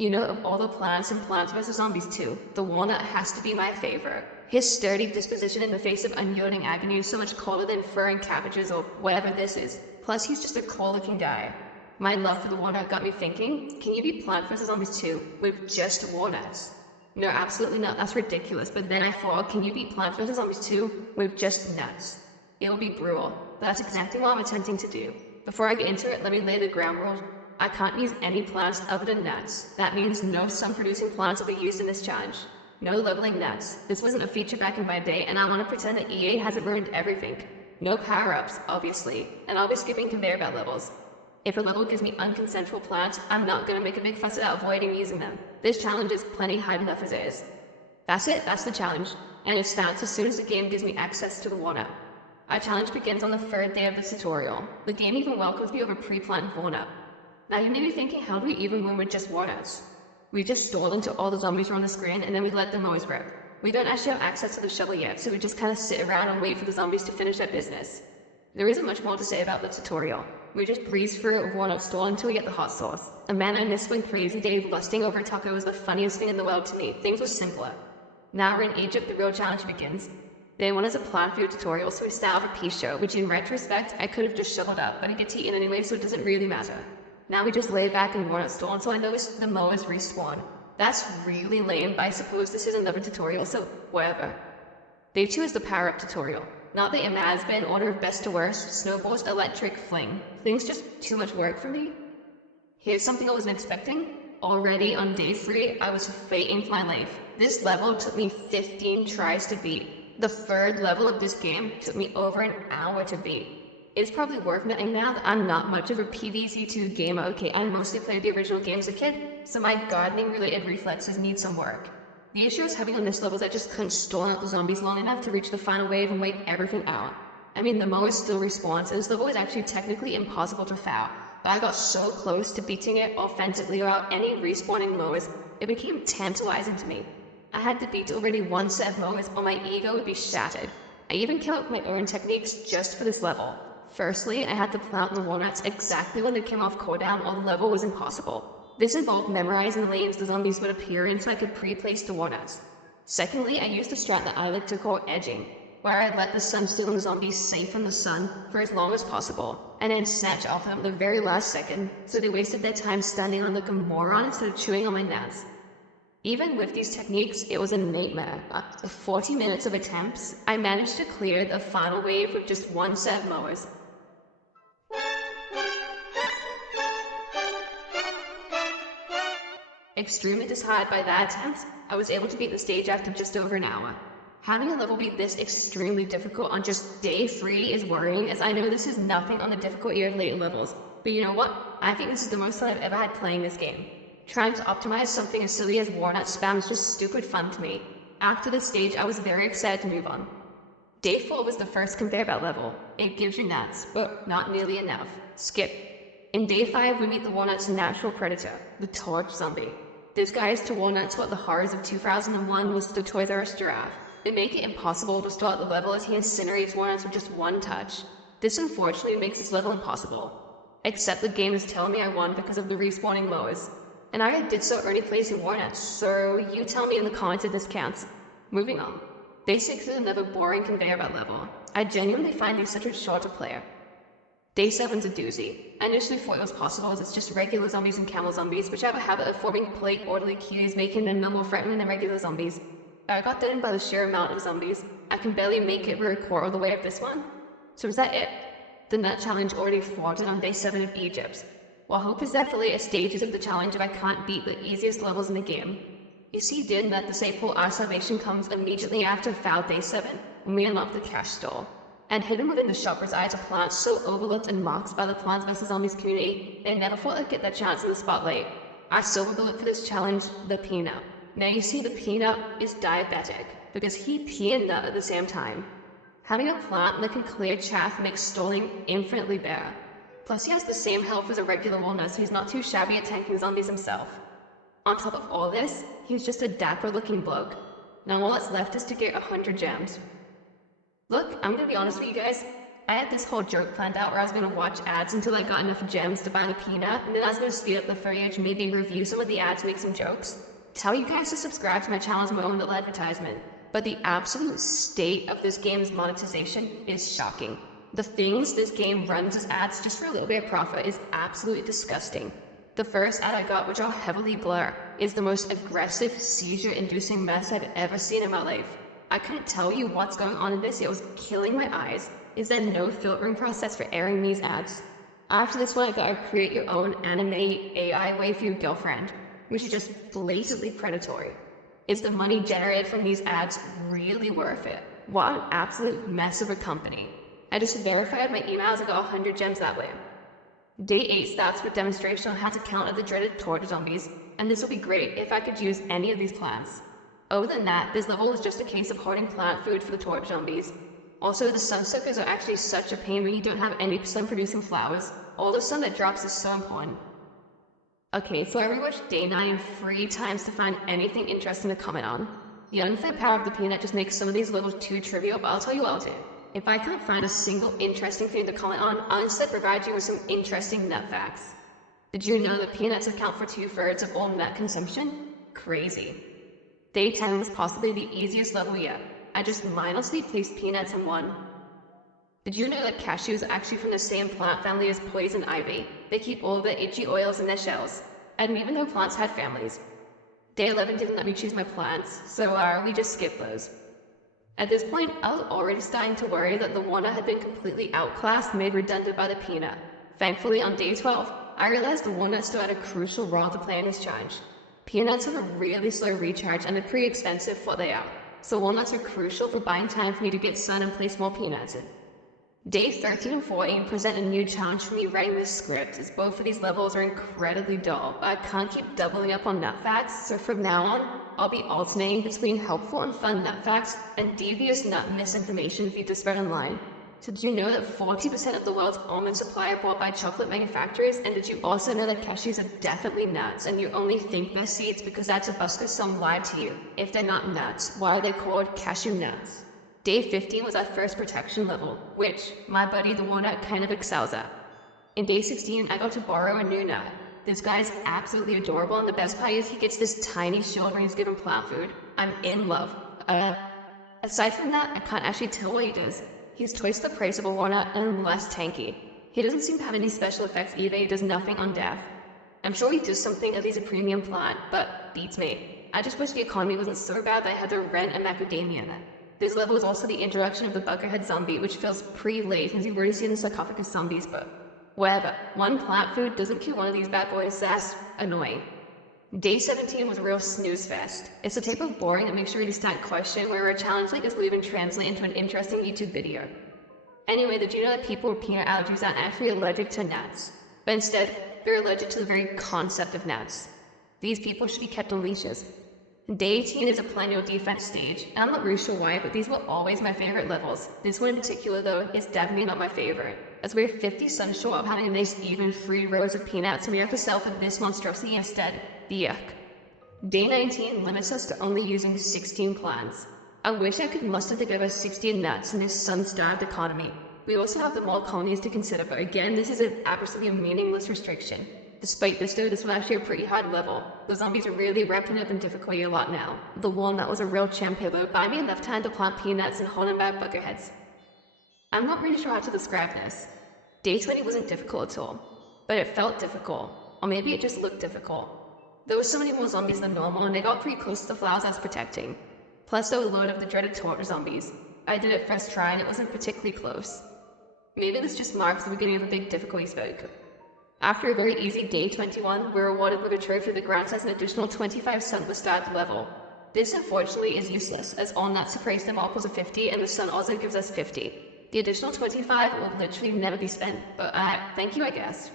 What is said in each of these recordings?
You know, of all the plants in Plants vs. Zombies 2, the walnut has to be my favorite. His sturdy disposition in the face of unyielding agony is so much colder than fur and cabbages or whatever this is. Plus, he's just a cool-looking guy. My love for the walnut got me thinking, can you beat Plants vs. Zombies 2 with just walnuts? No, absolutely not, that's ridiculous. But then I thought, can you beat Plants vs. Zombies 2 with just nuts? It will be brutal, but that's exactly what I'm attempting to do. Before I get into it, let me lay the ground rules. I can't use any plants other than nuts. That means no sun-producing plants will be used in this challenge. No leveling nuts. This wasn't a feature back in my day, and I want to pretend that EA hasn't ruined everything. No power-ups, obviously, and I'll be skipping conveyor belt levels. If a level gives me unconsensual plants, I'm not going to make a big fuss about avoiding using them. This challenge is plenty hard enough as is. That's it, that's the challenge, and it starts as soon as the game gives me access to the walnut. Our challenge begins on the third day of the tutorial. The game even welcomes me over pre-planted walnut. Now you may be thinking, how do we even win with just walnuts? We just stall until all the zombies are on the screen and then we let them always rip. We don't actually have access to the shovel yet, so we just kind of sit around and wait for the zombies to finish their business. There isn't much more to say about the tutorial. We just breeze through a walnut stall until we get the hot sauce. A man I missed when Crazy Dave lusting over a taco was the funniest thing in the world to me. Things were simpler. Now we're in Egypt, the real challenge begins. Day 1 is a plant view tutorial, so we start with a pea show, which in retrospect I could have just shoveled up, but it gets eaten anyway, so it doesn't really matter. Now we just lay back in walnut stall until I notice the mowers respawn. That's really lame, but I suppose this is another tutorial, so whatever. Day 2 is the power-up tutorial. Not the Imazba in order of best to worst, snowballs, electric, fling. Fling's just too much work for me. Here's something I wasn't expecting. Already on day 3, I was fighting for my life. This level took me 15 tries to beat. The third level of this game took me over an hour to beat. It's probably worth noting now that I'm not much of a PvZ2 gamer. Okay, I mostly played the original game as a kid, so my gardening related reflexes need some work. The issue I was having on this level is I just couldn't stall out the zombies long enough to reach the final wave and wait everything out. I mean, the mower still respawns, and this level is actually technically impossible to foul, but I got so close to beating it offensively without any respawning mowers, it became tantalizing to me. I had to beat already one set of mowers or my ego would be shattered. I even came up with my own techniques just for this level. Firstly, I had to plant the walnuts exactly when they came off cooldown or the level was impossible. This involved memorizing the lanes the zombies would appear in so I could pre-place the walnuts. Secondly, I used a strat that I like to call edging, where I let the sun steal the zombies safe from the sun for as long as possible, and then snatch off them at the very last second, so they wasted their time standing on like a moron instead of chewing on my nuts. Even with these techniques, it was a nightmare. After 40 minutes of attempts, I managed to clear the final wave with just one set of mowers. Extremely disheartened by that attempt, I was able to beat the stage after just over an hour. Having a level be this extremely difficult on just day 3 is worrying, as I know this is nothing on the difficulty of later levels. But you know what? I think this is the most fun I've ever had playing this game. Trying to optimize something as silly as walnut spam is just stupid fun to me. After this stage, I was very excited to move on. Day 4 was the first conveyor belt level. It gives you nuts, but not nearly enough. Skip. In day 5, we meet the walnut's natural predator, the torch zombie. This guy is to walnuts what the horrors of 2001 was to the Toys R Us giraffe. They make it impossible to start the level as he incinerates walnuts with just one touch. This unfortunately makes this level impossible. Except the game is telling me I won because of the respawning mowers. And I did so early placing walnuts, so you tell me in the comments if this counts. Moving on. Day 6 is another boring conveyor belt level. I genuinely find these such a chore to play. Day 7's a doozy. I initially thought it was possible as it's just regular zombies and camel zombies, which have a habit of forming polite, orderly queues, making them no more threatening than regular zombies. I got deadened by the sheer amount of zombies. I can barely make it through a quarter of the way of this one. So is that it? The nut challenge already thwarted on day 7 of Egypt. Well, hope is that the later stages of the challenge if I can't beat the easiest levels in the game. You see, didn't that disciple our salvation comes immediately after foul day 7, when we unlock the cash stall. And hidden within the shop resides a plant so overlooked and mocked by the Plants vs. Zombies community, they never thought they'd get that chance in the spotlight. Our silver bullet for this challenge, the peanut. Now you see the peanut is diabetic, because he pee and nut at the same time. Having a plant that can clear chaff makes stalling infinitely better. Plus he has the same health as a regular walnut, so he's not too shabby at tanking zombies himself. On top of all this, he's just a dapper looking bloke. Now all that's left is to get 100 gems. Look, I'm gonna be honest with you guys, I had this whole joke planned out where I was going to watch ads until I got enough gems to buy the peanut, and then I was going to speed up the footage, maybe review some of the ads, make some jokes. Tell you guys to subscribe to my channel as my own little advertisement. But the absolute state of this game's monetization is shocking. The things this game runs as ads just for a little bit of profit is absolutely disgusting. The first ad I got, which I'll heavily blur, is the most aggressive, seizure-inducing mess I've ever seen in my life. I couldn't tell you what's going on in this, it was killing my eyes. Is there no filtering process for airing these ads? After this one, I got a create your own anime AI waifu girlfriend, which is just blatantly predatory. Is the money generated from these ads really worth it? What an absolute mess of a company. I just verified my emails and got 100 gems that way. Day 8 starts with demonstration on how to counter the dreaded torture zombies, and this will be great if I could use any of these plants. Other than that, this level is just a case of hoarding plant food for the torture zombies. Also, the sunsuckers are actually such a pain when you don't have any sun producing flowers. All the sun that drops is so important. Okay, so I rewatched Day 9 3 times to find anything interesting to comment on. The unfair power of the peanut just makes some of these levels too trivial, but I'll tell you what I'll do. If I can't find a single interesting thing to comment on, I'll instead provide you with some interesting nut facts. Did you know that peanuts account for 2/3 of all nut consumption? Crazy. Day 10 was possibly the easiest level yet. I just mindlessly placed peanuts in one. Did you know that cashews are actually from the same plant family as poison ivy? They keep all the itchy oils in their shells. I didn't even know plants had families. Day 11 didn't let me choose my plants, so we just skipped those. At this point, I was already starting to worry that the walnut had been completely outclassed, made redundant by the peanut. Thankfully, on day 12, I realized the walnut still had a crucial role to play in this charge. Peanuts have a really slow recharge and they're pretty expensive for what they are, so walnuts are crucial for buying time for me to get sun and place more peanuts in. Day 13 and 14 present a new challenge for me writing this script, as both of these levels are incredibly dull. I can't keep doubling up on nut facts, so from now on, I'll be alternating between helpful and fun nut facts and devious nut misinformation for you to spread online. So did you know that 40% of the world's almond supply are bought by chocolate manufacturers? And did you also know that cashews are definitely nuts, and you only think they're seeds because that's a busker some lied to you? If they're not nuts, why are they called cashew nuts? Day 15 was our first protection level, which my buddy the walnut kind of excels at. In day 16, I got to borrow a new nut. This guy is absolutely adorable, and the best part is he gets this tiny shield when he's given plant food. I'm in love. Aside from that, I can't actually tell what he does. He's twice the price of a walnut and less tanky. He doesn't seem to have any special effects either, he does nothing on death. I'm sure he does something if he's a premium plant, but beats me. I just wish the economy wasn't so bad that I had to rent a macadamia nut. This level is also the introduction of the buckerhead zombie, which feels pretty late since you've already seen the sarcophagus zombies, but whatever. One plant food doesn't kill one of these bad boys, that's annoying. Day 17 was a real snooze fest. It's the type of boring that makes you really start questioning where a challenge like this will even translate into an interesting YouTube video. Anyway, did you know that people with peanut allergies aren't actually allergic to nuts? But instead, they're allergic to the very concept of nuts. These people should be kept on leashes. Day 18 is a perennial defense stage, and I'm not really sure why, but these were always my favorite levels. This one in particular, though, is definitely not my favorite, as we're 50 sun short of having a nice even 3 rows of peanuts, and we have to sell for this monstrosity instead. Yuck. Day 19 limits us to only using 16 plants. I wish I could muster together 16 nuts in this sun-starved economy. We also have the mall colonies to consider, but again, this is an absolutely meaningless restriction. Despite this though, this was actually a pretty hard level. The zombies are really ramping up in difficulty a lot now. The walnut was a real champion though, buy me enough time to plant peanuts and holding back buckerheads. I'm not really sure how to describe this. Day 20 wasn't difficult at all, but it felt difficult. Or maybe it just looked difficult. There were so many more zombies than normal, and they got pretty close to the flowers I was protecting. Plus there was a load of the dreaded torture zombies. I did it first try and it wasn't particularly close. Maybe this just marks the beginning of a big difficulty spike. After a very easy day 21, we're awarded with a trophy that grants us an additional 25 sun per start level. This unfortunately is useless, as all nuts are priced at multiples of 50 and the sun also gives us 50. The additional 25 will literally never be spent, but thank you I guess.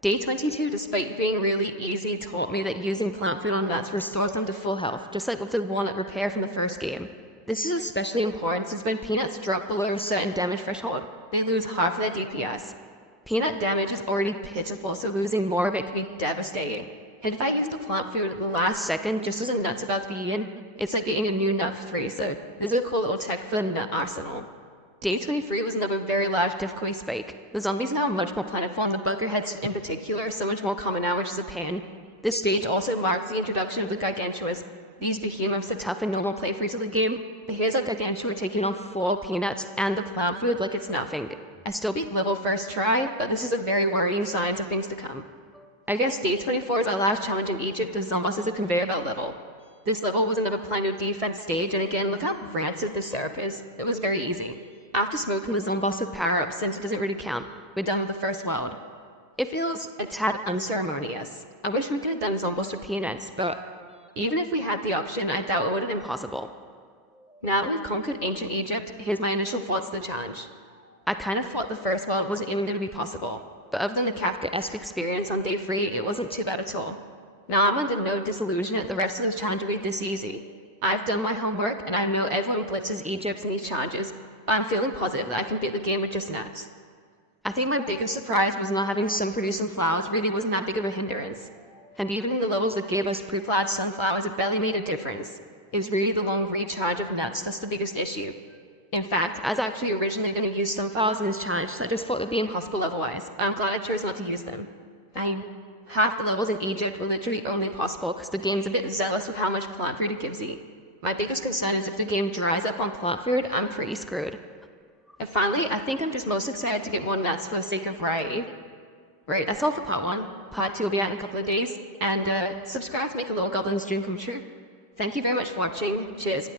Day 22, despite being really easy, taught me that using plant food on nuts restores them to full health, just like with the walnut repair from the first game. This is especially important since when peanuts drop below a certain damage threshold, they lose half of their DPS. Peanut damage is already pitiful, so losing more of it could be devastating. And if I use the plant food at the last second, just as a nut's about to be eaten, it's like getting a new nut for free, so this is a cool little tech for the nut arsenal. Day 23 was another very large difficulty spike. The zombies now are much more plentiful, and the bunkerheads in particular are so much more common now, which is a pain. This stage also marks the introduction of the gargantuas. These behemoths are tough in normal playthroughs of the game, but here's a gargantua taking on 4 peanuts and the plant food like it's nothing. I still beat level first try, but this is a very worrying sign of things to come. I guess day 24 is our last challenge in Egypt as Zomboss is a conveyor belt level. This level was another Plano defense stage, and again, look how rancid this syrup is. It was very easy. After smoking the Zomboss with power-ups, since it doesn't really count, we're done with the first world. It feels a tad unceremonious. I wish we could have done Zomboss with peanuts, but even if we had the option, I doubt it would have been possible. Now that we've conquered ancient Egypt, here's my initial thoughts of the challenge. I kind of thought the first world wasn't even going to be possible, but other than the Kafka-esque experience on day 3, it wasn't too bad at all. Now I'm under no disillusion that the rest of this challenge will be this easy. I've done my homework, and I know everyone blitzes Egypt in these challenges, but I'm feeling positive that I can beat the game with just nuts. I think my biggest surprise was not having sun produce some flowers really wasn't that big of a hindrance. And even in the levels that gave us pre-planted sunflowers, it barely made a difference. It was really the long recharge of nuts that's the biggest issue. In fact, I was actually originally going to use sunflowers in this challenge, so I just thought it would be impossible otherwise, but I'm glad I chose not to use them. Half the levels in Egypt were literally only possible because the game's a bit zealous with how much plant food it gives you. My biggest concern is if the game dries up on plant food, I'm pretty screwed. And finally, I think I'm just most excited to get more nuts for the sake of variety. Right, that's all for part 1. Part 2 will be out in a couple of days, and subscribe to make a little Goblin's dream come true. Thank you very much for watching. Cheers.